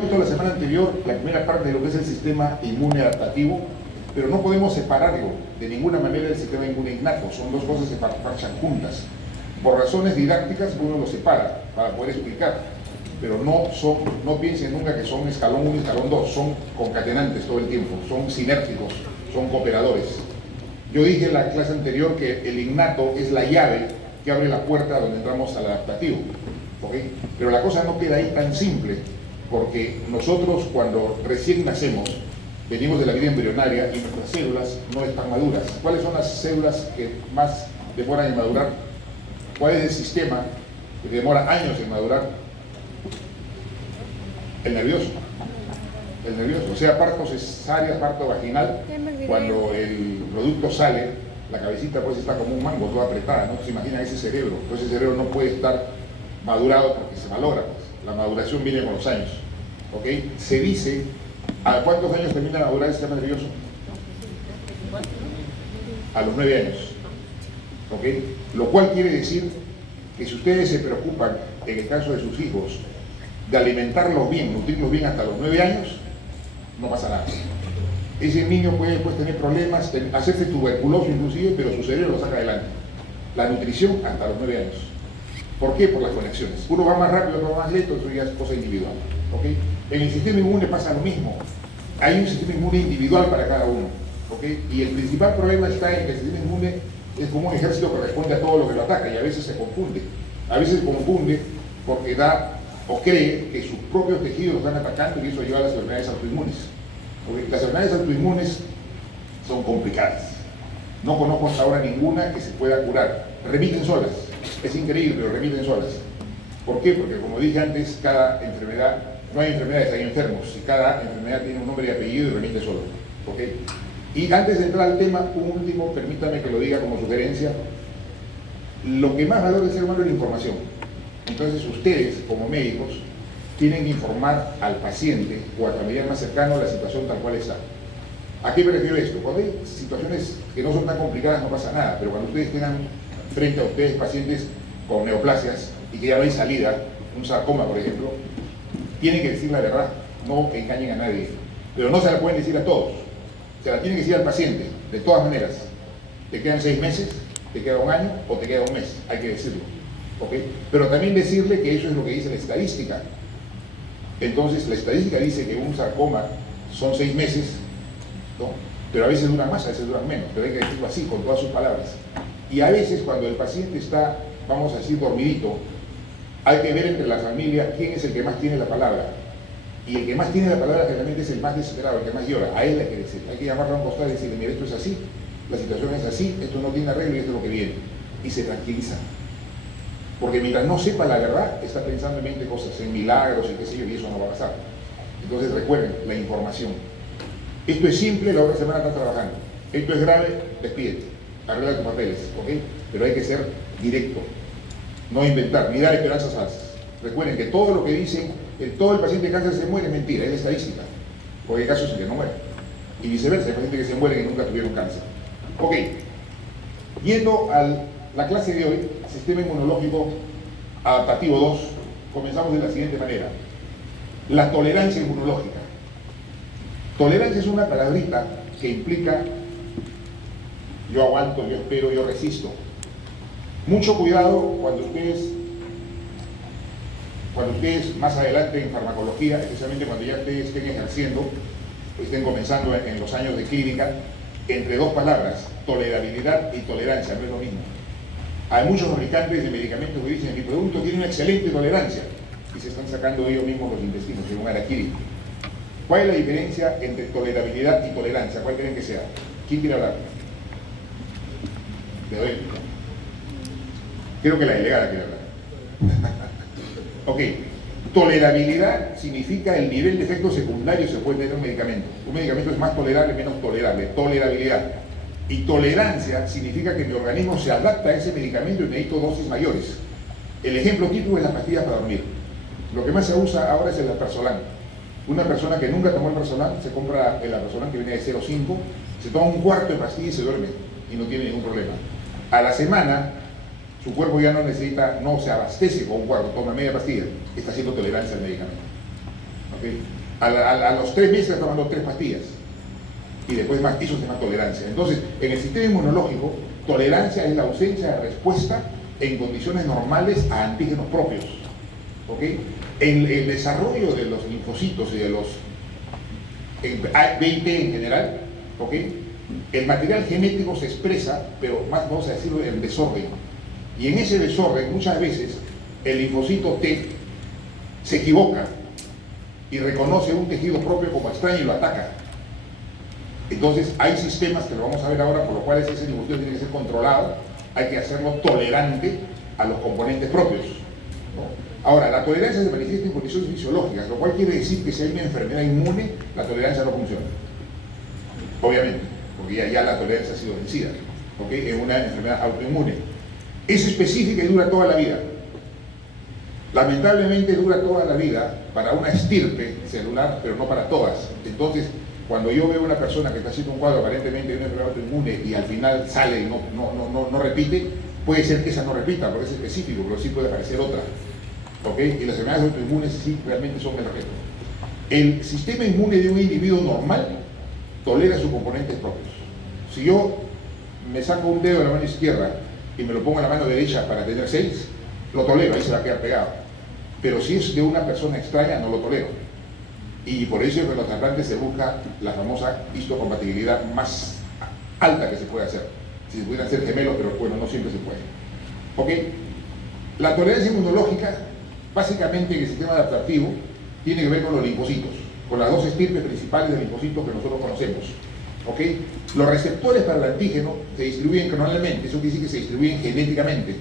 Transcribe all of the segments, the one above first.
Visto la semana anterior la primera parte de lo que es el sistema inmune adaptativo, pero no podemos separarlo de ninguna manera del sistema inmune innato. Son dos cosas que se marchan juntas. Por razones didácticas uno los separa para poder explicar, pero no piensen nunca que son escalón 1 y escalón 2, son concatenantes todo el tiempo, son sinérgicos, son cooperadores. Yo dije en la clase anterior que el innato es la llave que abre la puerta donde entramos al adaptativo, ¿okay? Pero la cosa no queda ahí tan simple, porque nosotros cuando recién nacemos, venimos de la vida embrionaria y nuestras células no están maduras. ¿Cuáles son las células que más demoran en madurar? ¿Cuál es el sistema que demora años en madurar? El nervioso. El nervioso, o sea, parto cesárea, parto vaginal, cuando el producto sale, la cabecita pues está como un mango, toda apretada, ¿no? Se imagina ese cerebro, pues ese cerebro no puede estar madurado porque se valora, pues. La maduración viene con los años, ¿ok? Se dice, ¿a cuántos años termina de madurar el sistema nervioso? A los 9 años, ¿ok? Lo cual quiere decir que si ustedes se preocupan, en el caso de sus hijos, de alimentarlos bien, nutrirlos bien hasta los 9 años, no pasa nada. Ese niño puede después tener problemas, hacerse tuberculoso inclusive, pero su cerebro lo saca adelante. La nutrición hasta los 9 años. ¿Por qué? Por las conexiones. Uno va más rápido, otro va más lento, eso ya es cosa individual, ¿okay? En el sistema inmune pasa lo mismo. Hay un sistema inmune individual para cada uno, ¿okay? Y el principal problema está en que el sistema inmune es como un ejército que responde a todo lo que lo ataca y a veces se confunde. A veces se confunde porque da o cree que sus propios tejidos los están atacando y eso lleva a las enfermedades autoinmunes. ¿Okay? Las enfermedades autoinmunes son complicadas. No conozco hasta ahora ninguna que se pueda curar. Remiten solas. Es increíble, pero remiten solas. ¿Por qué? Porque como dije antes, cada enfermedad, no hay enfermedades, hay enfermos. Y cada enfermedad tiene un nombre y apellido y remite solo. ¿Okay? Y antes de entrar al tema, un último, permítame que lo diga como sugerencia. Lo que más valora el ser humano es la información. Entonces ustedes, como médicos, tienen que informar al paciente o al familiar más cercano de la situación tal cual está. ¿A qué me refiero esto? Cuando hay situaciones que no son tan complicadas no pasa nada, pero cuando ustedes tengan frente a ustedes pacientes con neoplasias y que ya no hay salida, un sarcoma por ejemplo, tienen que decir la verdad, no engañen a nadie, pero no se la pueden decir a todos, se la tienen que decir al paciente, de todas maneras. Te quedan 6 meses, te queda 1 año o te queda 1 mes, hay que decirlo, ¿okay? Pero también decirle que eso es lo que dice la estadística. Entonces la estadística dice que un sarcoma son 6 meses, ¿no? Pero a veces duran más, a veces duran menos, pero hay que decirlo así, con todas sus palabras. Y a veces cuando el paciente está, vamos a decir, dormidito, hay que ver entre la familia quién es el que más tiene la palabra. Y el que más tiene la palabra generalmente es el más desesperado, el que más llora. A él hay que decir, hay que llamarlo a un costado y decirle, mira, esto es así, la situación es así, esto no tiene arreglo y esto es lo que viene. Y se tranquiliza. Porque mientras no sepa la verdad, está pensando en 20 cosas, en milagros y qué sé yo, y eso no va a pasar. Entonces recuerden, la información. Esto es simple, la otra semana está trabajando. Esto es grave, despídete, arregla tus papeles, ¿ok? Pero hay que ser directo, no inventar, ni dar esperanzas falsas. Recuerden que todo lo que dicen, todo el paciente de cáncer se muere es mentira, es estadística. Porque hay casos en que no mueren. Y viceversa, hay pacientes que se mueren y nunca tuvieron cáncer. Ok, yendo a la clase de hoy, Sistema Inmunológico Adaptativo 2, comenzamos de la siguiente manera. La tolerancia inmunológica. Tolerancia es una palabrita que implica yo aguanto, yo espero, yo resisto. Mucho cuidado cuando ustedes más adelante en farmacología, especialmente cuando ya ustedes estén ejerciendo, estén comenzando en los años de clínica, entre dos palabras, tolerabilidad y tolerancia, no es lo mismo. Hay muchos fabricantes de medicamentos que dicen mi producto tiene una excelente tolerancia y se están sacando ellos mismos los intestinos, según Araquiri. ¿Cuál es la diferencia entre tolerabilidad y tolerancia? ¿Cuál creen que sea? ¿Quién quiere hablar? Le doy. Creo que la delegada quiere hablar. Ok. Tolerabilidad significa el nivel de efectos secundarios que puede tener un medicamento. Un medicamento es más tolerable, menos tolerable. Tolerabilidad. Y tolerancia significa que mi organismo se adapta a ese medicamento y necesito dosis mayores. El ejemplo típico es las pastillas para dormir. Lo que más se usa ahora es el alprazolam. Una persona que nunca tomó el alprazolam se compra el alprazolam que viene de 0,5, se toma un cuarto de pastilla y se duerme y no tiene ningún problema. A la semana su cuerpo ya no necesita, no se abastece con un cuarto, toma media pastilla, está haciendo tolerancia al medicamento. ¿Okay? A los 3 meses está tomando 3 pastillas y después más, eso se llama tolerancia. Entonces, en el sistema inmunológico, tolerancia es la ausencia de respuesta en condiciones normales a antígenos propios. ¿Okay? En el desarrollo de los linfocitos y de los B y T en general, ¿okay? El material genético se expresa, pero más vamos a decirlo en desorden. Y en ese desorden, muchas veces, el linfocito T se equivoca y reconoce un tejido propio como extraño y lo ataca. Entonces, hay sistemas que lo vamos a ver ahora, por los cuales ese linfocito tiene que ser controlado, hay que hacerlo tolerante a los componentes propios, ¿no? Ahora, la tolerancia se manifiesta en condiciones fisiológicas, lo cual quiere decir que si hay una enfermedad inmune, la tolerancia no funciona. Obviamente, porque ya la tolerancia ha sido vencida, ¿okay? Es una enfermedad autoinmune. Es específica y dura toda la vida. Lamentablemente dura toda la vida para una estirpe celular, pero no para todas. Entonces, cuando yo veo a una persona que está haciendo un cuadro aparentemente de una enfermedad autoinmune y al final sale y no repite, puede ser que esa no repita, porque es específico, pero sí puede aparecer otra. ¿Okay? Y las enfermedades autoinmunes sí realmente son el reto. El sistema inmune de un individuo normal tolera sus componentes propios. Si yo me saco un dedo de la mano izquierda y me lo pongo en la mano derecha para tener 6, lo tolero, ahí se va a quedar pegado. Pero si es de una persona extraña, no lo tolero. Y por eso en los trasplantes se busca la famosa histocompatibilidad más alta que se puede hacer. Si se pudieran hacer gemelos, pero bueno, no siempre se puede. ¿Ok? La tolerancia inmunológica, básicamente en el sistema adaptativo, tiene que ver con los linfocitos, con las dos estirpes principales de linfocitos que nosotros conocemos. ¿Ok? Los receptores para el antígeno se distribuyen cronalmente, eso quiere decir que se distribuyen genéticamente,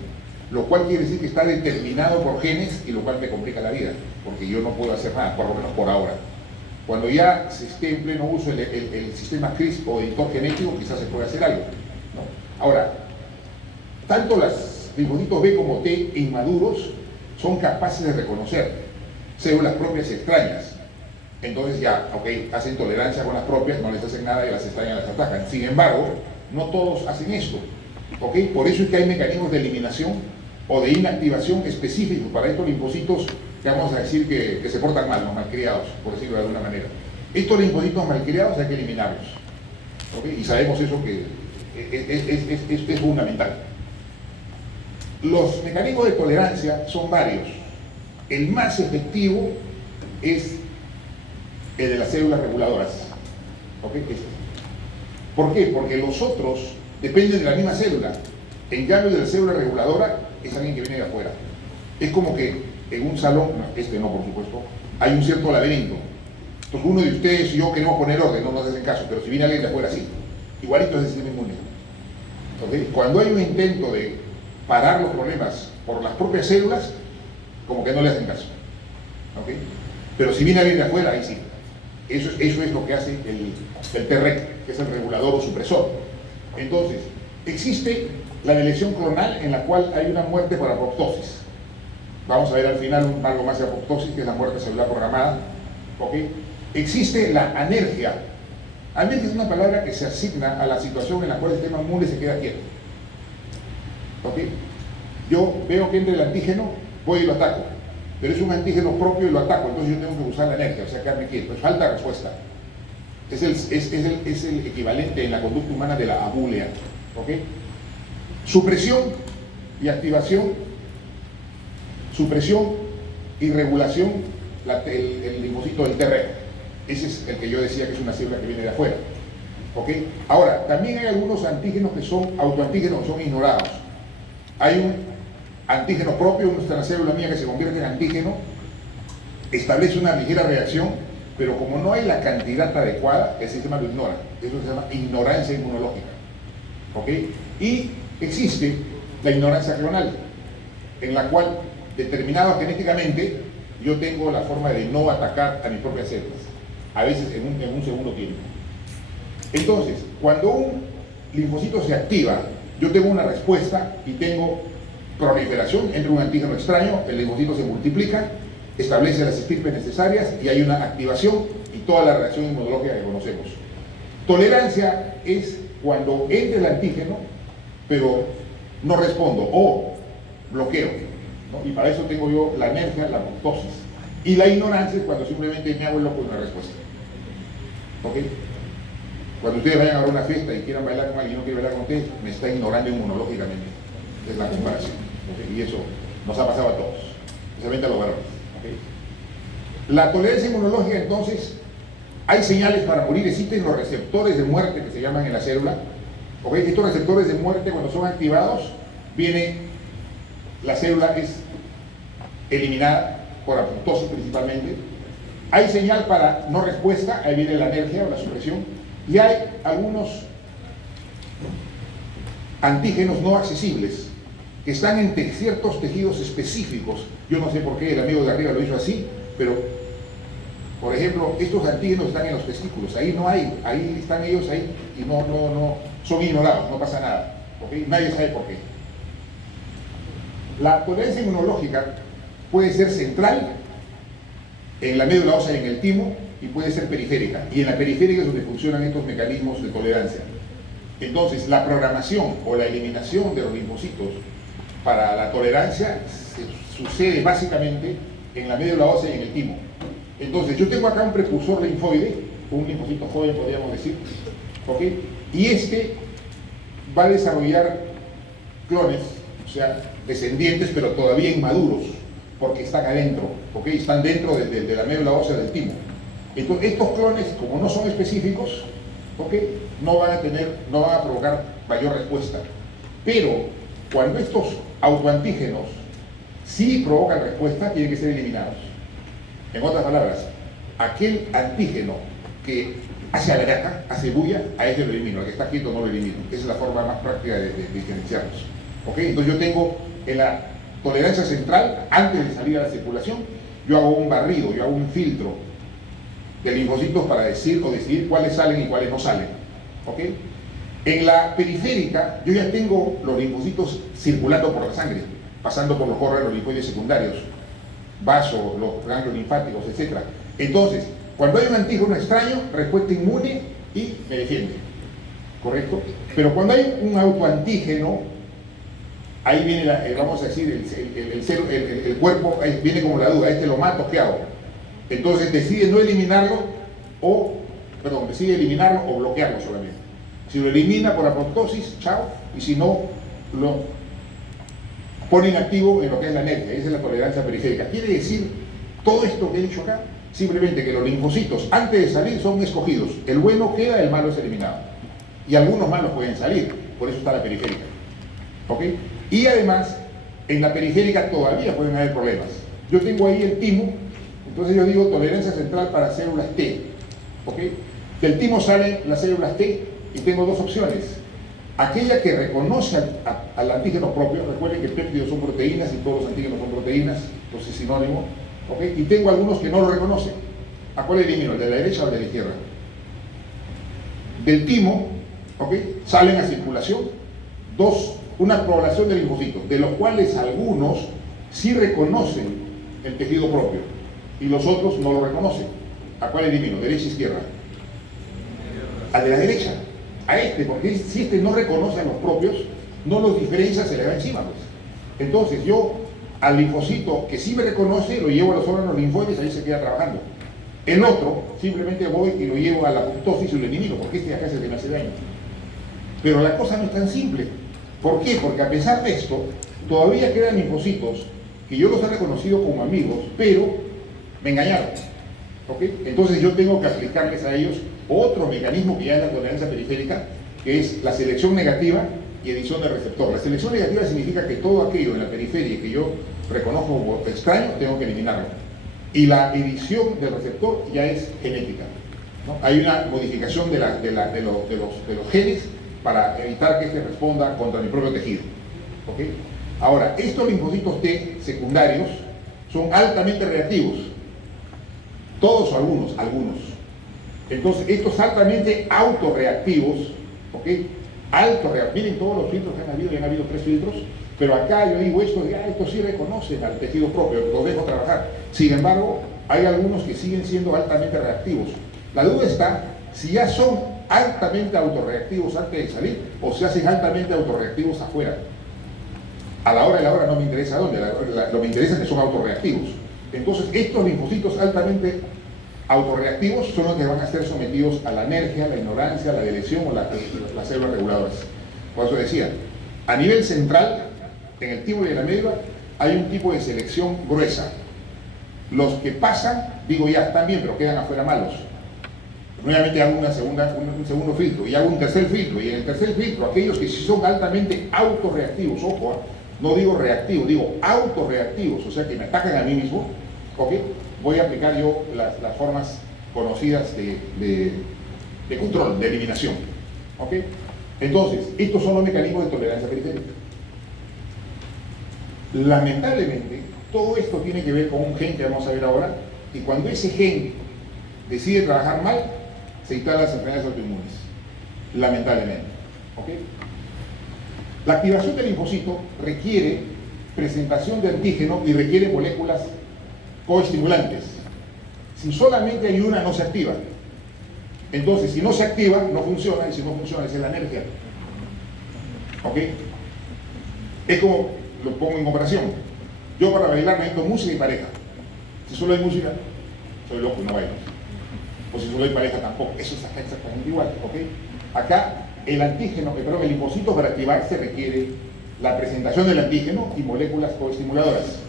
lo cual quiere decir que está determinado por genes y lo cual me complica la vida, porque yo no puedo hacer nada, por lo menos por ahora. Cuando ya se esté en pleno uso el sistema CRISP o editor genético, quizás se pueda hacer algo, ¿no? Ahora, tanto los linfocitos B como T inmaduros son capaces de reconocer células propias y extrañas. Entonces ya, ok, hacen tolerancia con las propias, no les hacen nada y las extrañas las atacan. Sin embargo, no todos hacen esto. ¿Ok? Por eso es que hay mecanismos de eliminación o de inactivación específicos para estos linfocitos que vamos a decir que se portan mal, los malcriados, por decirlo de alguna manera. Estos linfocitos malcriados hay que eliminarlos. ¿Ok? Y sabemos eso que es fundamental. Los mecanismos de tolerancia son varios. El más efectivo es el de las células reguladoras. ¿Ok? ¿Por qué? Porque los otros dependen de la misma célula. En cambio, de la célula reguladora es alguien que viene de afuera. Es como que en un salón, no por supuesto, hay un cierto laberinto. Entonces uno de ustedes y yo queremos poner orden, no nos hacen caso, pero si viene alguien de afuera, sí. Igualito es el sistema inmune. Entonces, cuando hay un intento de parar los problemas por las propias células, como que no le hacen caso. ¿Okay? Pero si viene alguien de afuera, ahí sí. Eso es lo que hace el Treg, que es el regulador o supresor. Entonces, existe la elección clonal en la cual hay una muerte por apoptosis. Vamos a ver al final algo más de apoptosis, que es la muerte celular programada. ¿Okay? Existe la anergia. Anergia es una palabra que se asigna a la situación en la cual el sistema inmune se queda quieto. ¿Okay? Yo veo que entra el antígeno, voy y lo ataco. Pero es un antígeno propio y lo ataco, entonces yo tengo que usar la anergia, o sea, quedarme quieto. Es falta respuesta. Es el equivalente en la conducta humana de la abulia. ¿Okay? Supresión y activación, supresión y regulación, el linfocito del Treg. Ese es el que yo decía que es una célula que viene de afuera. ¿Okay? Ahora, también hay algunos antígenos que son autoantígenos, que son ignorados. Hay un antígeno propio, una célula mía que se convierte en antígeno, establece una ligera reacción, pero como no hay la cantidad adecuada, el sistema lo ignora. Eso se llama ignorancia inmunológica. ¿Ok? Y existe la ignorancia clonal, en la cual, determinada genéticamente, yo tengo la forma de no atacar a mis propias células, a veces en un segundo tiempo. Entonces, cuando un linfocito se activa, yo tengo una respuesta y tengo proliferación, entra un antígeno extraño, el linfocito se multiplica, establece las estirpes necesarias y hay una activación y toda la reacción inmunológica que conocemos. Tolerancia es cuando entra el antígeno, pero no respondo o bloqueo, ¿no? Y para eso tengo yo la anergia, la apoptosis. Y la ignorancia es cuando simplemente me hago el loco en una respuesta. ¿Ok? Cuando ustedes vayan a ver una fiesta y quieran bailar con alguien y no quiere bailar con ustedes, me está ignorando inmunológicamente. Es la comparación. ¿Ok? Y eso nos ha pasado a todos, especialmente a los varones. ¿Ok? La tolerancia inmunológica, entonces, hay señales para morir. Existen los receptores de muerte que se llaman en la célula. ¿Ok? Estos receptores de muerte, cuando son activados, la célula es eliminada por apoptosis principalmente. Hay señal para no respuesta, ahí viene la alergia o la supresión, y hay algunos antígenos no accesibles que están entre ciertos tejidos específicos. Yo no sé por qué el amigo de arriba lo hizo así, pero por ejemplo, estos antígenos están en los testículos, ahí no hay, ahí están ellos ahí y no son ignorados, no pasa nada, ¿okay? Nadie sabe por qué. La tolerancia inmunológica puede ser central en la médula ósea y en el timo, y puede ser periférica, y en la periférica es donde funcionan estos mecanismos de tolerancia. Entonces, la programación o la eliminación de los linfocitos para la tolerancia sucede básicamente en la médula ósea y en el timo. Entonces, yo tengo acá un precursor linfoide, un linfocito joven podríamos decir, ¿ok? Y este va a desarrollar clones, o sea, descendientes, pero todavía inmaduros, porque están adentro, ¿ok? Están dentro de la médula ósea del timo. Entonces, estos clones, como no son específicos, ¿ok? No van a provocar mayor respuesta. Pero, cuando estos autoantígenos sí provocan respuesta, tienen que ser eliminados. En otras palabras, aquel antígeno que hace alaraca, hace bulla, a ese lo elimino, al que está quieto no lo elimino. Esa es la forma más práctica de diferenciarlos. ¿Ok? Entonces yo tengo en la tolerancia central, antes de salir a la circulación, yo hago un barrido, yo hago un filtro de linfocitos para decidir cuáles salen y cuáles no salen. ¿Ok? En la periférica, yo ya tengo los linfocitos circulando por la sangre, pasando por los órganos linfoides secundarios, vaso, los ganglios linfáticos, etc. Entonces, cuando hay un antígeno extraño, respuesta inmune y me defiende. ¿Correcto? Pero cuando hay un autoantígeno, ahí viene, vamos a decir, el cuerpo, ahí viene como la duda, lo mato, ¿qué hago? Entonces decide no eliminarlo, decide eliminarlo o bloquearlo solamente. Si lo elimina por apoptosis, chao, y si no, lo pone inactivo en lo que es la alergia. Esa es la tolerancia periférica. Quiere decir, todo esto que he dicho acá, simplemente que los linfocitos, antes de salir, son escogidos. El bueno queda, el malo es eliminado. Y algunos malos pueden salir, por eso está la periférica. ¿Ok? Y además, en la periférica todavía pueden haber problemas. Yo tengo ahí el timo, entonces yo digo tolerancia central para células T. ¿Ok? Del timo salen las células T y tengo dos opciones. Aquella que reconoce al antígeno propio, recuerden que péptidos son proteínas y todos los antígenos son proteínas, entonces es sinónimo. ¿Ok? Y tengo algunos que no lo reconocen. ¿A cuál elimino? ¿El de la derecha o el de la izquierda? Del timo, ¿ok? Salen a circulación una población de linfocitos, de los cuales algunos sí reconocen el tejido propio y los otros no lo reconocen. ¿A cuál elimino? ¿Derecha o izquierda? Al de la derecha. A porque si este no reconoce a los propios, no los diferencia, se le va encima, pues. Entonces yo al linfocito que sí me reconoce, lo llevo a los órganos linfoides, ahí se queda trabajando. El otro, simplemente voy y lo llevo a la apoptosis y lo elimino, porque este de acá es el que me hace daño. Pero la cosa no es tan simple. ¿Por qué? Porque a pesar de esto, todavía quedan linfocitos que yo los he reconocido como amigos, pero me engañaron. ¿Ok? Entonces yo tengo que aplicarles a ellos otro mecanismo que ya es la tolerancia periférica, que es la selección negativa y edición del receptor. La selección negativa significa que todo aquello en la periferia que yo reconozco como extraño, tengo que eliminarlo. Y la edición del receptor ya es genética, ¿no? Hay una modificación de los genes para evitar que este responda contra mi propio tejido. ¿Ok? Ahora, estos linfocitos T secundarios son altamente reactivos. Todos o algunos. Entonces, estos altamente autorreactivos, ¿ok? Miren todos los filtros que han habido, ya han habido 3 filtros, pero acá yo digo estos sí reconocen al tejido propio, los dejo trabajar. Sin embargo, hay algunos que siguen siendo altamente reactivos. La duda está si ya son altamente autorreactivos antes de salir o se hacen altamente autorreactivos afuera. A la hora de la hora no me interesa dónde, lo que me interesa es que son autorreactivos. Entonces, estos linfocitos altamente autorreactivos son los que van a ser sometidos a la anergia, la ignorancia, la deleción o las células reguladoras. Por eso decía, a nivel central, en el timo y en la médula, hay un tipo de selección gruesa. Los que pasan, digo ya, están bien, pero quedan afuera malos. Nuevamente hago un segundo filtro y hago un tercer filtro. Y en el tercer filtro, aquellos que sí son altamente autorreactivos, ojo, no digo reactivos, digo autorreactivos, o sea que me atacan a mí mismo, ¿ok? Voy a aplicar yo las formas conocidas de control, de eliminación, ¿ok? Entonces, estos son los mecanismos de tolerancia periférica. Lamentablemente, todo esto tiene que ver con un gen que vamos a ver ahora, y cuando ese gen decide trabajar mal, se instalan las enfermedades autoinmunes, lamentablemente, ¿ok? La activación del linfocito requiere presentación de antígeno y requiere moléculas coestimulantes. Si solamente hay una, no se activa. Entonces, si no se activa, no funciona, y si no funciona, esa es la anergia. ¿Ok? Es como, lo pongo en comparación. Yo para bailar necesito música y pareja. Si solo hay música, soy loco y no bailo. O si solo hay pareja, tampoco. Eso es acá exactamente igual. ¿Ok? Acá, el linfocito para activarse requiere la presentación del antígeno y moléculas coestimuladoras.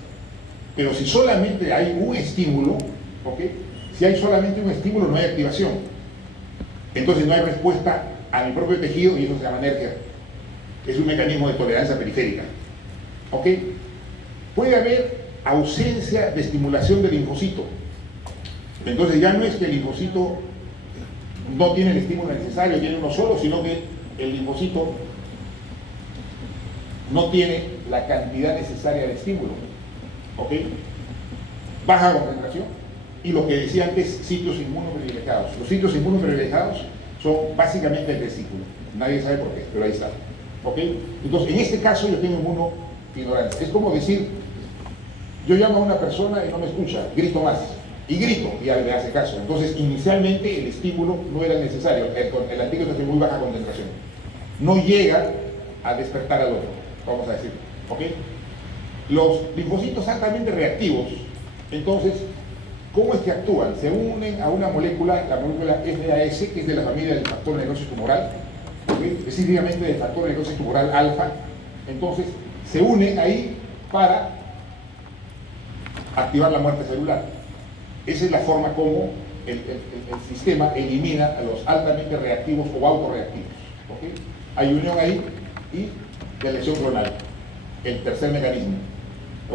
Pero si solamente hay un estímulo, ¿ok? Si hay solamente un estímulo, no hay activación. Entonces no hay respuesta a mi propio tejido y eso se llama anergia. Es un mecanismo de tolerancia periférica. ¿Ok? Puede haber ausencia de estimulación del linfocito. Entonces ya no es que el linfocito no tiene el estímulo necesario, tiene uno solo, sino que el linfocito no tiene la cantidad necesaria de estímulo. ¿Ok? Baja concentración y lo que decía antes, sitios inmunoprivilegiados. Los sitios inmunoprivilegiados son básicamente el testículo. Nadie sabe por qué, pero ahí está. ¿Ok? Entonces, en este caso yo tengo inmunoignorancia. Es como decir, yo llamo a una persona y no me escucha, grito más. Y grito, y ya le hace caso. Entonces, inicialmente el estímulo no era necesario. El antígeno está en muy baja concentración. No llega a despertar al otro, vamos a decir. ¿Ok? Los linfocitos altamente reactivos, entonces, ¿cómo es que actúan? Se unen a una molécula, la molécula FAS, que es de la familia del factor de necrosis tumoral, ¿okay? Específicamente del factor de necrosis tumoral alfa. Entonces, se unen ahí para activar la muerte celular. Esa es la forma como el sistema elimina a los altamente reactivos o autorreactivos. ¿Okay? Hay unión ahí y elección clonal, el tercer mecanismo.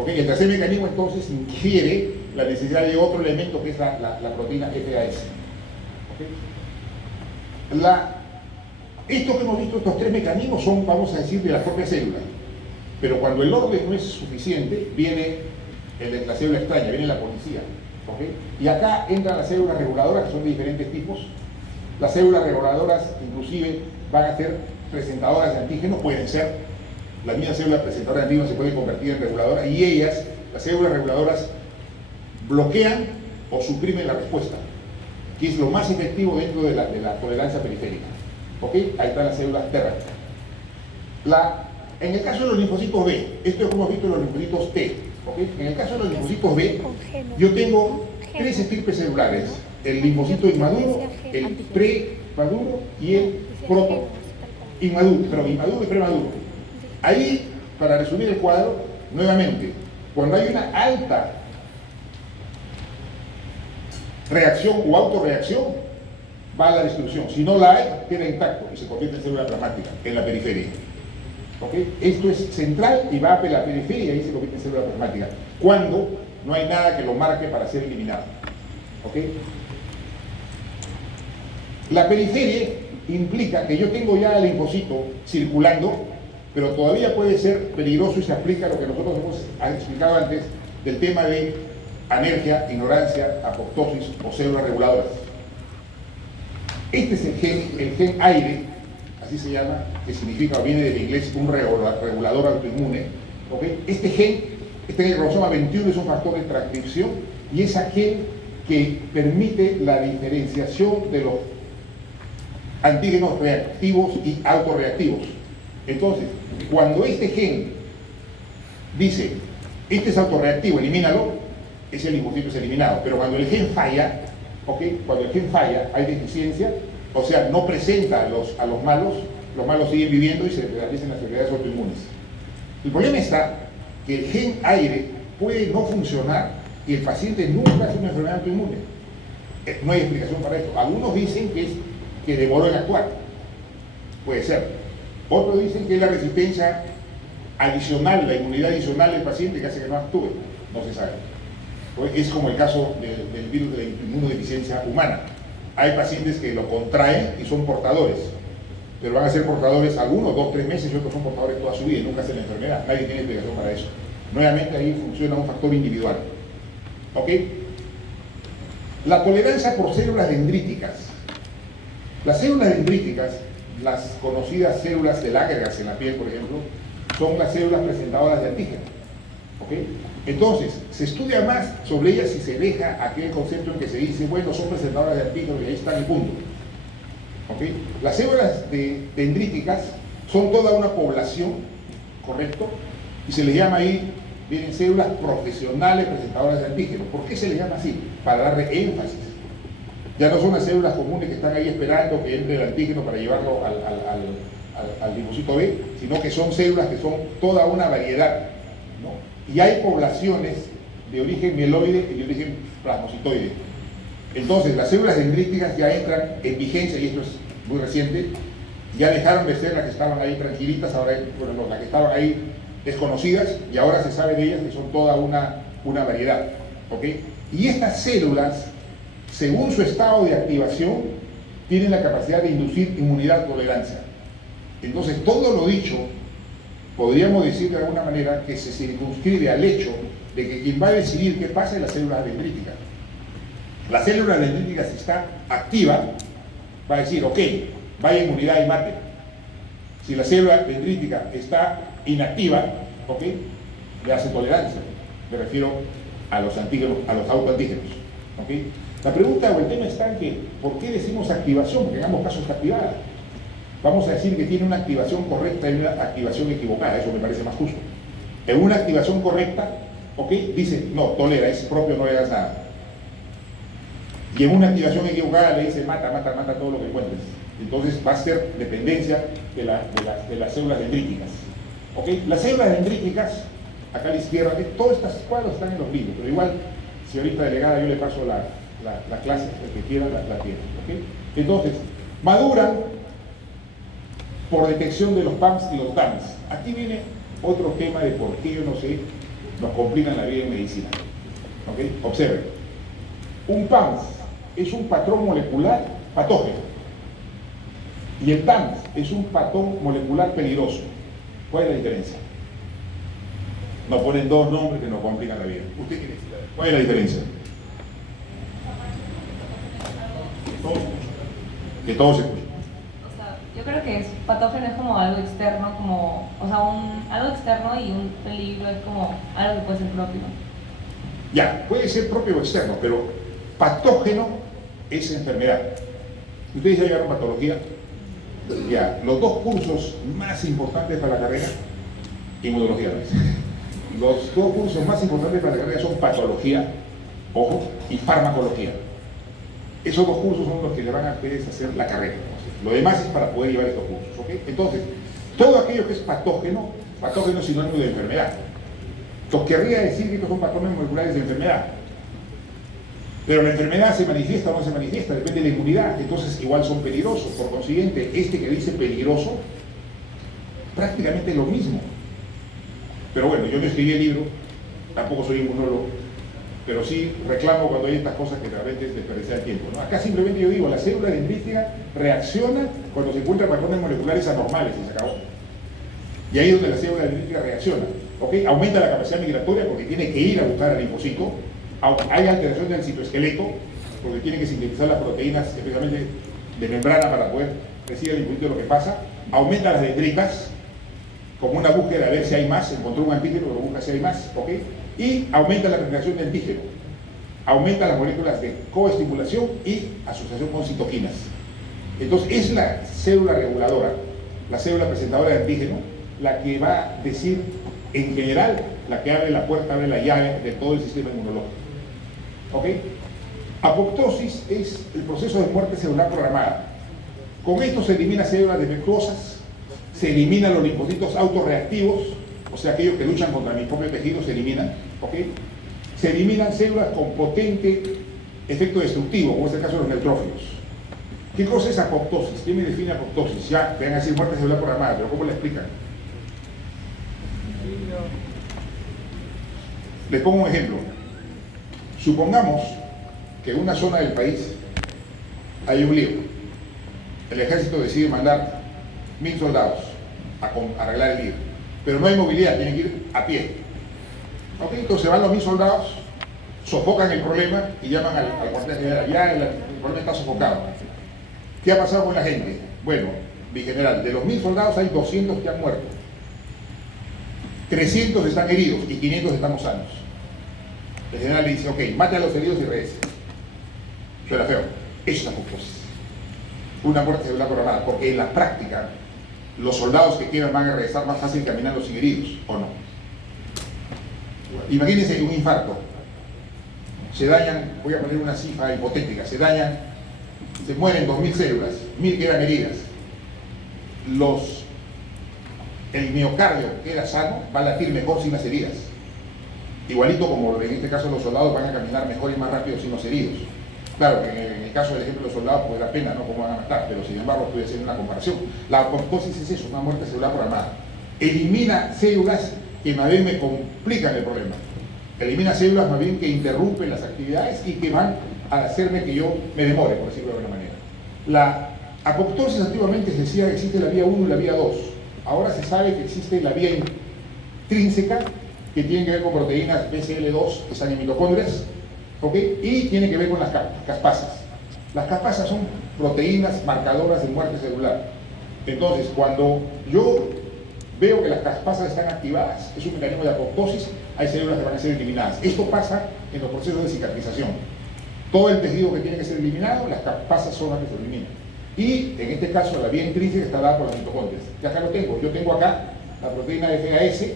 ¿Okay? El tercer mecanismo entonces infiere la necesidad de otro elemento que es la proteína FAS. ¿Okay? Esto que hemos visto, estos tres mecanismos son, vamos a decir, de la propia célula. Pero cuando el orden no es suficiente, viene la célula extraña, viene la policía. ¿Okay? Y acá entran las células reguladoras, que son de diferentes tipos. Las células reguladoras inclusive van a ser presentadoras de antígenos, pueden ser. La misma célula presentadora de antígenos se puede convertir en reguladora y ellas, las células reguladoras, bloquean o suprimen la respuesta, que es lo más efectivo dentro de la tolerancia periférica. ¿Ok? Ahí están las células T. En el caso de los linfocitos B, esto es como hemos visto en los linfocitos T. ¿Okay? En el caso de los linfocitos B, yo tengo tres estirpes celulares: el linfocito inmaduro, el premaduro y el proto inmaduro, pero inmaduro y premaduro. Ahí, para resumir el cuadro, nuevamente, cuando hay una alta reacción o autorreacción, va a la destrucción. Si no la hay, queda intacto y se convierte en célula plasmática en la periferia. ¿Okay? Esto es central y va a la periferia y ahí se convierte en célula plasmática, cuando no hay nada que lo marque para ser eliminado. ¿Okay? La periferia implica que yo tengo ya el linfocito circulando, pero todavía puede ser peligroso y se aplica lo que nosotros hemos explicado antes del tema de anergia, ignorancia, apoptosis o células reguladoras. Este es el gen aire, así se llama, que significa, o viene del inglés, un regulador autoinmune. ¿Okay? Este gen está en el cromosoma 21, es un factor de transcripción y es aquel que permite la diferenciación de los antígenos reactivos y autorreactivos. Entonces, cuando este gen dice, este es autorreactivo, elimínalo, ese linfocito es eliminado. Pero cuando el gen falla, ¿ok? Cuando el gen falla, hay deficiencia, o sea, no presenta a los malos siguen viviendo y se realizan las enfermedades autoinmunes. El problema está que el gen aire puede no funcionar y el paciente nunca hace una enfermedad autoinmune. No hay explicación para esto. Algunos dicen que demoró en actuar. Puede ser. Otros dicen que es la resistencia adicional, la inmunidad adicional del paciente que hace que no actúe. No se sabe. Es como el caso del virus de la inmunodeficiencia humana. Hay pacientes que lo contraen y son portadores, pero van a ser portadores algunos 2 o 3 meses y otros son portadores toda su vida y nunca hacen la enfermedad. Nadie tiene explicación para eso. Nuevamente ahí funciona un factor individual. ¿Ok? La tolerancia por células dendríticas. Las células dendríticas, las conocidas células de Langerhans en la piel, por ejemplo, son las células presentadoras de antígeno. ¿Ok? Entonces, se estudia más sobre ellas si se deja aquel concepto en que se dice, bueno, son presentadoras de antígeno y ahí está el punto. ¿Ok? Las células dendríticas son toda una población, ¿correcto? Y se les llama ahí, vienen células profesionales presentadoras de antígeno. ¿Por qué se les llama así? Para darle énfasis. Ya no son las células comunes que están ahí esperando que entre el antígeno para llevarlo al linfocito B, sino que son células que son toda una variedad, ¿no? Y hay poblaciones de origen mieloide y de origen plasmocitoide. Entonces, las células dendríticas ya entran en vigencia, y esto es muy reciente, ya dejaron de ser las que estaban ahí tranquilitas, ahora, bueno, no, las que estaban ahí desconocidas, y ahora se sabe de ellas que son toda una variedad. ¿Ok? Y estas células, según su estado de activación, tienen la capacidad de inducir inmunidad-tolerancia. Entonces, todo lo dicho, podríamos decir de alguna manera que se circunscribe al hecho de que quien va a decidir qué pasa es la célula dendrítica. La célula dendrítica, si está activa, va a decir, ok, vaya inmunidad y mate. Si la célula dendrítica está inactiva, ok, le hace tolerancia. Me refiero a los antígenos, a los autoantígenos. ¿Ok? La pregunta o el tema está en que, ¿por qué decimos activación? Porque en ambos casos está activada. Vamos a decir que tiene una activación correcta y una activación equivocada, eso me parece más justo. En una activación correcta, ¿ok? Dice, no, tolera, es propio, no le das nada. Y en una activación equivocada le dice, mata todo lo que encuentres. Entonces va a ser dependencia de las células dendríticas. ¿Ok? Las células dendríticas, acá a la izquierda, todos estos cuadros están en los libros, pero igual, señorita delegada, yo le paso la clase, el que quiera la tiene. ¿Ok? Entonces, maduran por detección de los PAMs y los TAMs. Aquí viene otro tema de por qué, yo no sé, nos complican la vida en medicina. ¿Ok? Observen. Un PAMS es un patrón molecular patógeno. Y el TAMS es un patrón molecular peligroso. ¿Cuál es la diferencia? Nos ponen dos nombres que nos complican la vida. ¿Usted quiere decir? ¿Cuál es la diferencia? Que todos se escuchen. Yo creo que patógeno es como algo externo, como, o sea, algo externo, y un peligro es como algo que puede ser propio. Ya, puede ser propio o externo, pero patógeno es enfermedad. ¿Ustedes ya llegaron a patología? Ya, los dos cursos más importantes para la carrera, inmunología, ¿no? Los dos cursos más importantes para la carrera son patología, ojo, y farmacología. Esos dos cursos son los que le van a ustedes hacer la carrera. Lo demás es para poder llevar estos cursos, ¿ok? Entonces, todo aquello que es patógeno es sinónimo de enfermedad. Entonces, querría decir que estos son patrones moleculares de enfermedad. Pero la enfermedad se manifiesta o no se manifiesta, depende de la inmunidad, entonces igual son peligrosos. Por consiguiente, este que dice peligroso, prácticamente es lo mismo. Pero bueno, yo no escribí el libro, tampoco soy inmunólogo, pero sí reclamo cuando hay estas cosas que realmente es desperdiciar el tiempo, ¿no? Acá simplemente yo digo, la célula dendrítica reacciona cuando se encuentran patrones moleculares anormales y se acabó. Y ahí es donde la célula dendrítica reacciona. ¿Ok? Aumenta la capacidad migratoria porque tiene que ir a buscar al linfocito. Hay alteración del citoesqueleto porque tiene que sintetizar las proteínas, especialmente de membrana, para poder decir al linfocito lo que pasa. Aumenta las dendritas como una búsqueda de ver si hay más. Encontró un antígeno, pero busca si hay más. ¿Ok? Y aumenta la penetración de antígeno, aumenta las moléculas de coestimulación y asociación con citoquinas. Entonces es la célula reguladora, la célula presentadora de antígeno, la que va a decir, en general, la que abre la puerta, abre la llave de todo el sistema inmunológico. ¿Ok? Apoptosis es el proceso de muerte celular programada. Con esto se eliminan células defectuosas, se eliminan los linfocitos autorreactivos, o sea, aquellos que luchan contra mi propio tejido se eliminan, ¿ok? Se eliminan células con potente efecto destructivo, como es el caso de los neutrófilos. ¿Qué cosa es apoptosis? ¿Quién me define apoptosis? Ya, vean a decir muerte celular programada, pero ¿cómo la explican? Les pongo un ejemplo. Supongamos que en una zona del país hay un lío. El ejército decide mandar 1000 soldados a arreglar el lío, pero no hay movilidad, tienen que ir a pie. ¿Ok? Entonces van los 1000 soldados, sofocan el problema y llaman al cuartel general. Ya el problema está sofocado. ¿Qué ha pasado con la gente? Bueno, mi general, de los 1000 soldados hay 200 que han muerto, 300 están heridos y 500 estamos sanos. El general le dice, ok, mate a los heridos y regrese. Suena feo. Eso es apoptosis. Una muerte celular programada, porque en la práctica los soldados que quieran van a regresar más fácil caminando sin heridos, ¿o no? Imagínense un infarto. Se dañan, voy a poner una cifra hipotética, se mueren 2000 células, 1000 quedan heridas. El miocardio que queda sano va a latir mejor sin las heridas. Igualito como en este caso los soldados van a caminar mejor y más rápido sin los heridos. Claro que en el caso del ejemplo de los soldados pues da pena, ¿no? Cómo van a matar, pero sin embargo puede ser una comparación. La apoptosis es eso, una muerte celular programada. Elimina células que más bien me complican el problema. Elimina células más bien que interrumpen las actividades y que van a hacerme que yo me demore, por decirlo de alguna manera. La apoptosis antiguamente se decía que existe la vía 1 y la vía 2. Ahora se sabe que existe la vía intrínseca, que tiene que ver con proteínas BCL2 que están en mitocondrias, ¿ok? Y tiene que ver con las caspasas. Las caspasas son proteínas marcadoras de muerte celular. Entonces, cuando yo veo que las caspasas están activadas, es un mecanismo de apoptosis, hay células que van a ser eliminadas. Esto pasa en los procesos de cicatrización. Todo el tejido que tiene que ser eliminado, las caspasas son las que se eliminan. Y en este caso, la vía intrínseca está dada por las mitocondrias. Y acá lo tengo. Yo tengo acá la proteína de FAS.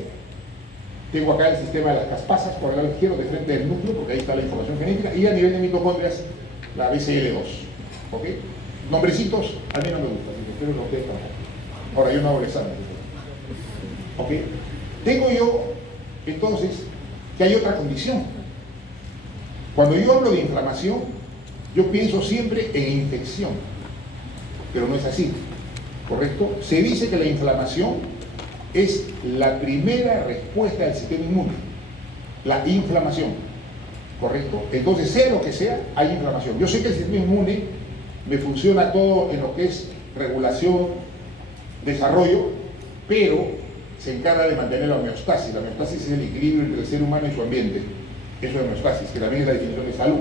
Tengo acá el sistema de las caspasas por el lado izquierdo de frente del núcleo, porque ahí está la información genética, y a nivel de mitocondrias, la BCL2. ¿Ok? Nombrecitos, a mí no me gustan, espero que a ustedes tampoco. Ahora yo no hago el examen. ¿Ok? Tengo yo, entonces, que hay otra condición. Cuando yo hablo de inflamación, yo pienso siempre en infección, pero no es así. ¿Correcto? Se dice que la inflamación es la primera respuesta del sistema inmune, la inflamación, ¿correcto? Entonces, sea lo que sea, hay inflamación. Yo sé que el sistema inmune me funciona todo en lo que es regulación, desarrollo, pero se encarga de mantener la homeostasis. La homeostasis es el equilibrio entre el ser humano y su ambiente. Eso es homeostasis, que también es la definición de salud.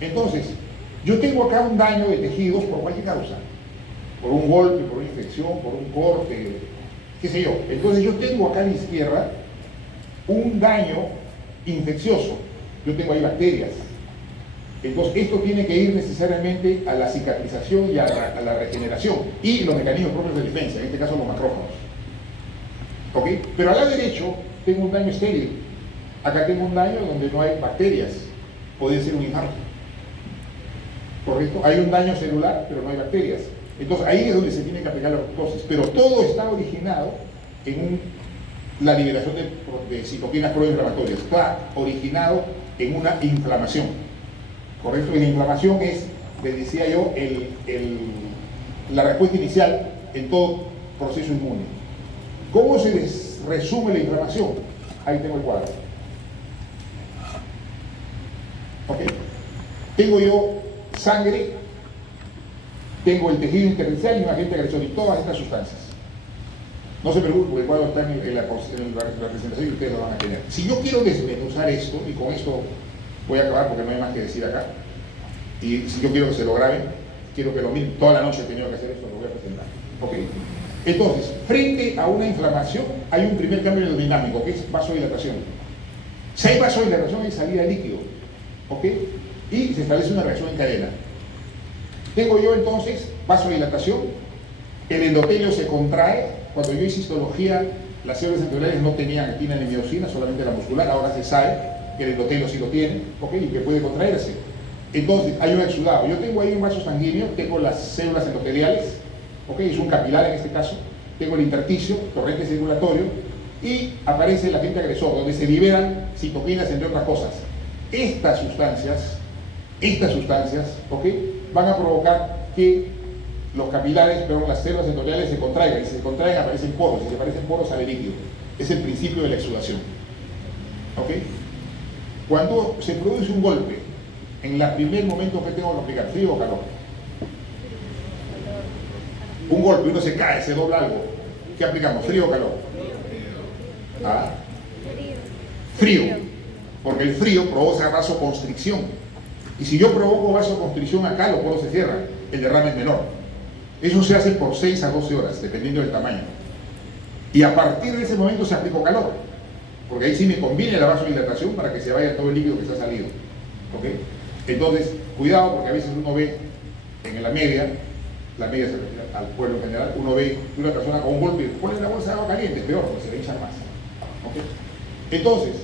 Entonces, yo tengo acá un daño de tejidos por cualquier causa, por un golpe, por una infección, por un corte, qué sé yo. Entonces yo tengo acá a la izquierda un daño infeccioso. Yo tengo ahí bacterias. Entonces esto tiene que ir necesariamente a la cicatrización y a la regeneración y los mecanismos propios de defensa, en este caso los macrófagos. ¿Ok? Pero al lado derecho tengo un daño estéril. Acá tengo un daño donde no hay bacterias. Puede ser un infarto. ¿Correcto? Hay un daño celular, pero no hay bacterias. Entonces ahí es donde se tiene que aplicar la apoptosis, pero todo está originado en la liberación de citoquinas proinflamatorias, está originado en una inflamación, ¿correcto? Y la inflamación es, les decía yo, la respuesta inicial en todo proceso inmune. ¿Cómo se resume la inflamación? Ahí tengo el cuadro. ¿Ok? Tengo yo sangre, tengo el tejido intersticial y un agente agresor y todas estas sustancias. No se preocupen porque el cuadro está en la presentación y ustedes lo van a tener. Si yo quiero desmenuzar esto, y con esto voy a acabar porque no hay más que decir acá, y si yo quiero que se lo graben, quiero que lo miren, toda la noche he tenido que hacer esto, lo voy a presentar. ¿Okay? Entonces, frente a una inflamación hay un primer cambio hidrodinámico, que es vasodilatación. Si hay vasodilatación hay salida de líquido, ¿ok? Y se establece una reacción en cadena. Tengo yo entonces vasodilatación, el endotelio se contrae. Cuando yo hice histología, las células endoteliones no tenían actina ni miosina, solamente la muscular, ahora se sabe. que el endotelio sí lo tiene, ¿ok? Y que puede contraerse. Entonces, hay un exudado. Yo tengo ahí un vaso sanguíneo, tengo las células endoteliales, ¿ok? Es un capilar en este caso. Tengo el intersticio, torrente circulatorio, y aparece el agente agresor, donde se liberan citoquinas, entre otras cosas. Estas sustancias, ¿ok? Van a provocar que los capilares, perdón, las células endoteliales se contraigan, y si se contraen aparecen poros, y si aparecen poros sale líquido. Es el principio de la exudación. ¿Ok? Cuando se produce un golpe, en el primer momento que tengo que aplicar, frío o calor. Un golpe, uno se cae, se dobla algo. ¿Qué aplicamos? ¿Frío o calor? ¿Ah? Frío. Porque el frío provoca vasoconstricción. Y si yo provoco vasoconstricción acá, los poros se cierran, el derrame es menor. Eso se hace por 6 a 12 horas, dependiendo del tamaño. Y a partir de ese momento se aplicó calor, porque ahí sí me conviene la vasodilatación para que se vaya todo el líquido que se ha salido. ¿Ok? Entonces, cuidado, porque a veces uno ve en la media se refiere al pueblo en general, uno ve una persona con un golpe, pone la bolsa de agua caliente, es peor, porque se le hinchan más. ¿Ok? Entonces,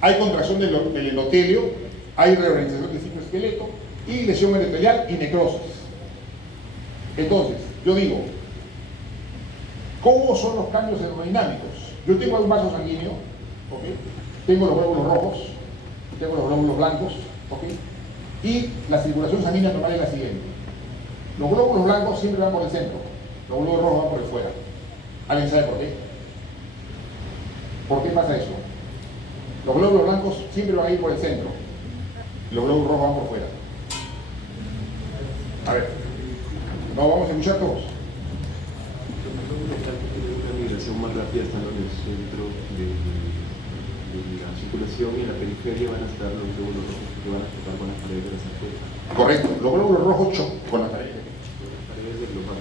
hay contracción del endotelio, hay reorganización del citoesqueleto y lesión endotelial y necrosis. Entonces, yo digo, ¿cómo son los cambios hemodinámicos? Yo tengo un vaso sanguíneo, ¿ok? Tengo los glóbulos rojos, tengo los glóbulos blancos, ¿ok? Y la circulación sanguínea normal es la siguiente. Los glóbulos blancos siempre van por el centro, los glóbulos rojos van por el fuera. ¿Alguien sabe por qué? ¿Por qué pasa eso? Los glóbulos blancos siempre van a ir por el centro, y los glóbulos rojos van por fuera. A ver, ¿no vamos a escuchar todos? Una migración más rápida están en el centro de la circulación, y en la periferia van a estar los glóbulos rojos que van a tocar con las paredes de las arterias. Correcto, los glóbulos rojos chocan con las paredes. Las paredes del global.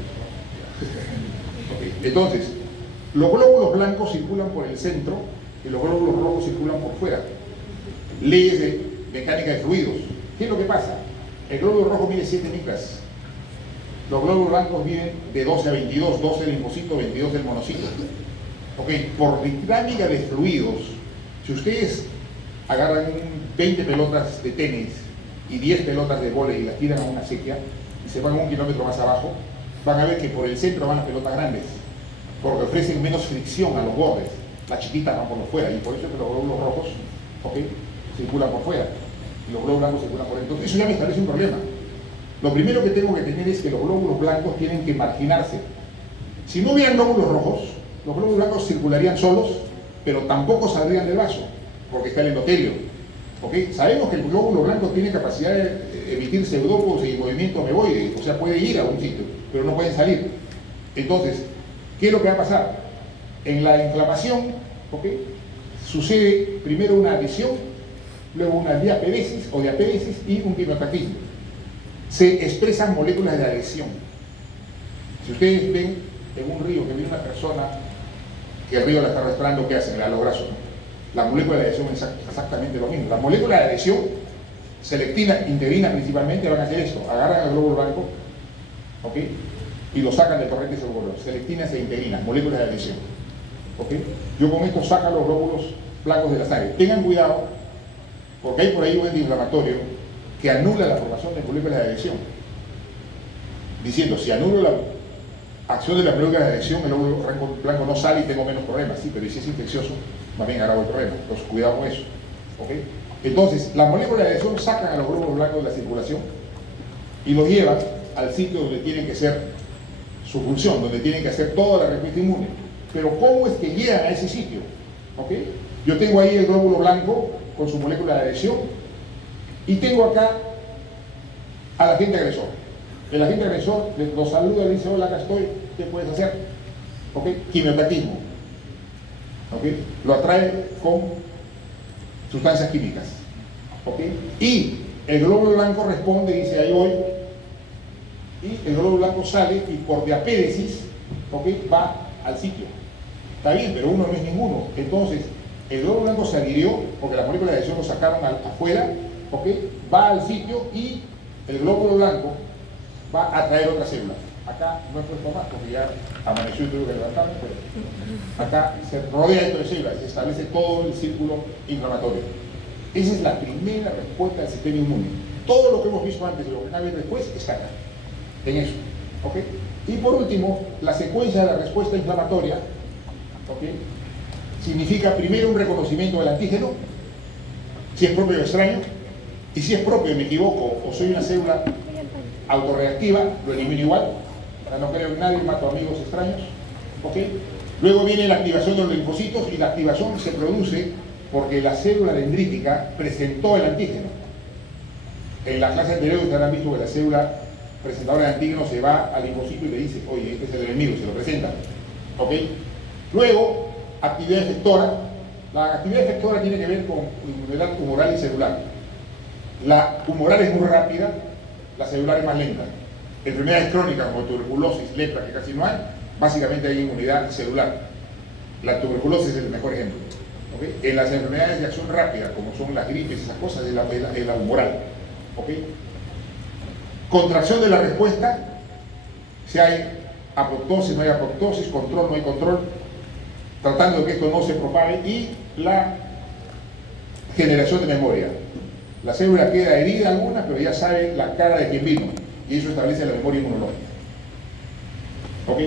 Okay. Entonces, los glóbulos blancos circulan por el centro y los glóbulos rojos circulan por fuera. Leyes de mecánica de fluidos. ¿Qué es lo que pasa? El glóbulo rojo mide 7 micras. Los glóbulos blancos miden de 12 a 22, 12 del linfocito, 22 del monocito. Ok, por dinámica de fluidos, si ustedes agarran 20 pelotas de tenis y 10 pelotas de vóley y las tiran a una sequía y se van 1 kilómetro más abajo, van a ver que por el centro van las pelotas grandes, porque ofrecen menos fricción a los bordes. Las chiquitas van por los fuera, y por eso es que los glóbulos rojos, ok, circulan por fuera y los glóbulos blancos circulan por dentro. Entonces eso ya me establece un problema. Lo primero que tengo que tener es que los glóbulos blancos tienen que marginarse. Si no hubieran glóbulos rojos, los glóbulos blancos circularían solos, pero tampoco saldrían del vaso, porque está el endotelio. ¿Okay? Sabemos que el glóbulo blanco tiene capacidad de emitir pseudópodos y movimiento ameboide, o sea, puede ir a un sitio, pero no pueden salir. Entonces, ¿qué es lo que va a pasar? En la inflamación, ¿okay?, sucede primero una adhesión, luego una diaperesis o diapéresis y un quimiotatismo. Se expresan moléculas de adhesión. Si ustedes ven en un río que viene una persona que el río la está arrastrando, ¿qué hacen? La logra. La molécula de adhesión es exactamente lo mismo. Las moléculas de adhesión, selectina, integrina principalmente, van a hacer esto: agarran el glóbulo blanco, ¿ok?, y lo sacan del torrente cerebral. Selectinas e integrinas, moléculas de adhesión. ¿Ok? Yo con esto saco los glóbulos blancos de la sangre. Tengan cuidado, porque hay por ahí un antiinflamatorio que anula la formación de moléculas de adhesión, diciendo: si anulo la acción de las moléculas de adhesión, el glóbulo blanco no sale y tengo menos problemas. Sí, pero si es infeccioso, más bien agravo el problema. Entonces, cuidado con eso. ¿Ok? Entonces, las moléculas de adhesión sacan a los glóbulos blancos de la circulación y los llevan al sitio donde tienen que ser su función, donde tienen que hacer toda la respuesta inmune. Pero ¿cómo es que llegan a ese sitio? ¿Ok? Yo tengo ahí el glóbulo blanco con su molécula de adhesión y tengo acá al agente agresor. El agente agresor lo saluda, le dice: hola, acá estoy, ¿qué puedes hacer? ¿Ok? Quimiotatismo. ¿Ok? Lo atrae con sustancias químicas. ¿Ok? Y el glóbulo blanco responde y dice: ahí voy. Y el glóbulo blanco sale y por diapéresis, ¿ok?, va al sitio. Está bien, pero uno no es ninguno. Entonces, el glóbulo blanco se adhirió porque las moléculas de adhesión lo sacaron afuera, ¿ok?, va al sitio y el glóbulo blanco va a atraer otras células. Acá no he puesto más porque ya amaneció y tuve que levantarme, pero acá se rodea esto de células y se establece todo el círculo inflamatorio. Esa es la primera respuesta del sistema inmune. Todo lo que hemos visto antes y lo que va a ver después está acá, en eso. ¿Ok? Y por último, la secuencia de la respuesta inflamatoria, ¿ok?, significa primero un reconocimiento del antígeno, si es propio o extraño, y si es propio y me equivoco o soy una célula autorreactiva, lo elimino igual. O sea, no creo en nadie, mato amigos extraños. ¿Ok? Luego viene la activación de los linfocitos, y la activación se produce porque la célula dendrítica presentó el antígeno. En la clase anterior ustedes han visto que la célula presentadora de antígeno se va al linfocito y le dice, oye, este es el enemigo, se lo presenta. ¿Ok? Luego, actividad efectora. La actividad efectora tiene que ver con inmunidad humoral y celular. La humoral es muy rápida, la celular es más lenta. Enfermedades crónicas como tuberculosis, lepra, que casi no hay, básicamente hay inmunidad celular. La tuberculosis es el mejor ejemplo. ¿Okay? En las enfermedades de acción rápida, como son las gripes, esas cosas, es la humoral. ¿Okay? Contracción de la respuesta, si hay apoptosis, no hay apoptosis, control, no hay control, tratando de que esto no se propague, y la generación de memoria. La célula queda herida alguna, pero ya sabe la cara de quien vino, y eso establece la memoria inmunológica. ¿Ok?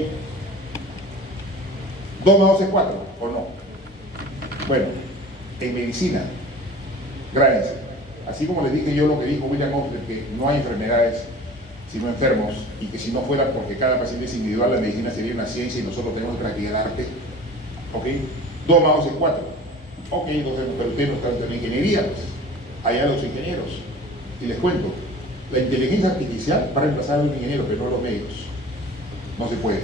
2 más 2 es 4, ¿o no? Bueno, en medicina, grábense. Así como les dije yo lo que dijo William Osler, que no hay enfermedades sino enfermos, y que si no fuera porque cada paciente es individual, la medicina sería una ciencia y nosotros tenemos que practicar arte. ¿Ok? 2 más 2 es 4. Ok, entonces, pero ustedes no están en ingeniería, pues. Allá los ingenieros. Y les cuento, la inteligencia artificial va a reemplazar a los ingenieros, pero no a los médicos. No se puede.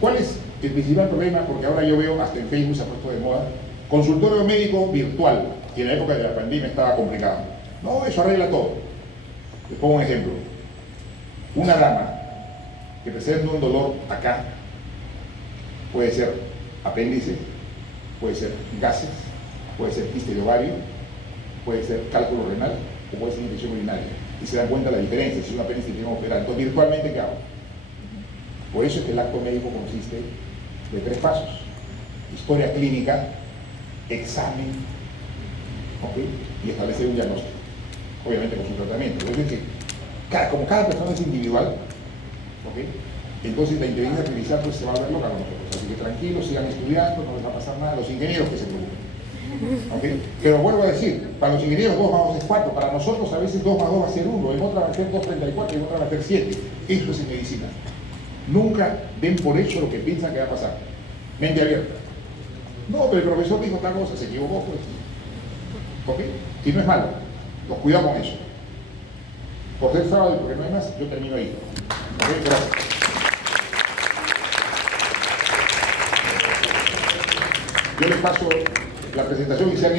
¿Cuál es el principal problema? Porque ahora yo veo, hasta en Facebook se ha puesto de moda, consultorio médico virtual, y en la época de la pandemia estaba complicado. No, eso arregla todo. Les pongo un ejemplo. Una dama que presenta un dolor acá, puede ser apéndice, puede ser gases, puede ser quiste de ovario, puede ser cálculo renal o puede ser infección urinaria. Y se dan cuenta la diferencia, si es un apéndice que tenemos que operar. Entonces, virtualmente, ¿qué hago? Por eso es que el acto médico consiste de 3 pasos: historia clínica, examen, ¿okay?, y establecer un diagnóstico, obviamente con su tratamiento. Entonces, como cada persona es individual, ¿okay?, entonces la inteligencia artificial pues se va a ver loca con nosotros. Así que tranquilos, sigan estudiando, no les va a pasar nada. Los ingenieros que se preocupen. ¿Okay? Pero vuelvo a decir, para los ingenieros 2 más 2 es 4, para nosotros a veces 2 más 2 va a ser 1, en otra va a ser 2,34 y en otra va a ser 7. Eso es en medicina. Nunca den por hecho lo que piensan que va a pasar. Mente abierta. No, pero el profesor dijo tal cosa, se equivocó, pues. ¿Ok? Y no es malo. Los cuidamos con eso. Por ser sábado y porque no hay más, yo termino ahí. ¿Ok? Gracias. Yo les paso la presentación y si alguien